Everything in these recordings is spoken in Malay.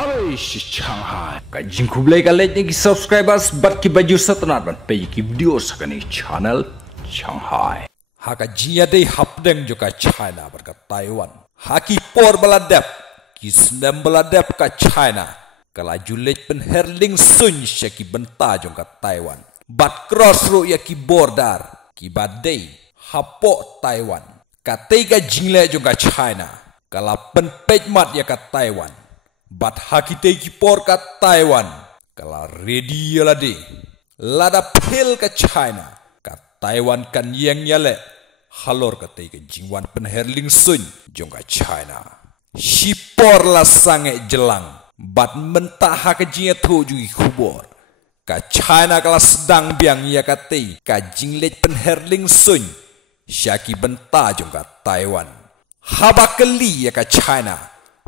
Aray si Shanghai. Kajing kublai kalet ni subscribers bat ki baju satnat ban pe ki video sakani channel Shanghai. Haka jia dei hapdeng joka China berkat Taiwan. Haki por baladep ki snem baladep ka China. Kala julet pen herling sun syaki benta joka Taiwan. Bat cross ro ya ki border ki badei hapo Taiwan. Katei ka jingle joka China. Kala pen pejmat ya ka Taiwan. Bat hakite ki por ka Taiwan. Kala ready ya lade. Lada pil ka China. Ka Taiwan kan yang yale. Halor katei ka jingwan pen herling sun jongka China. Si por la sange jelang. Bat mentah haka jinga tu jugi kubor. Ka China kala sedang biang ya katei. Ka jinglet pen herling sun. Syaki benta jongka Taiwan. Habakeli ya ka China.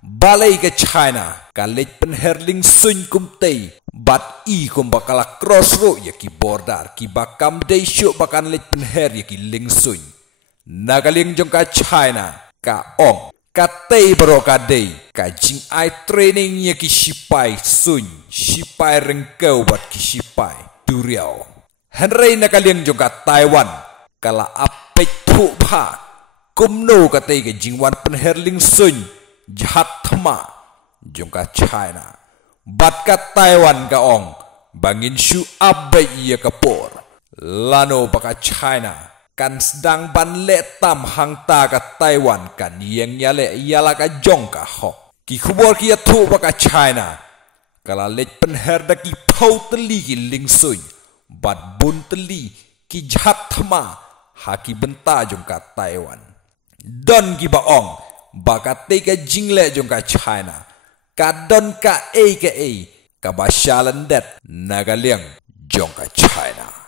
Balai ke China kalit pen herling sun kumtei bat I kum bakala cross ro ya ki border ki bakam dei syuk bakan lit pen her ya ki ling sun nagaling jong ka China ka ong ka tei bro ka dei ka jing ai training ya ki sipai sun sipai rengkau bat ki sipai duriau henrei nagaling jong ka Taiwan kala apek thu pha kumno ka tei ke jingwan pen herling sun jahat thema jongka China bat ka Taiwan ka ong bangin shu abai ya kapor lano baka China kan sedang ban letam hangta ka Taiwan kan yang yale yala ka jongka ho ki khubor ki thu baka China kala let pen herda ki phau teli ki lingsun bat bun teli ki jahat thema haki benta jongka Taiwan don ki ba ong baka tega jingle jongka China kadon ka ka basyalan det nagaliang jongka China.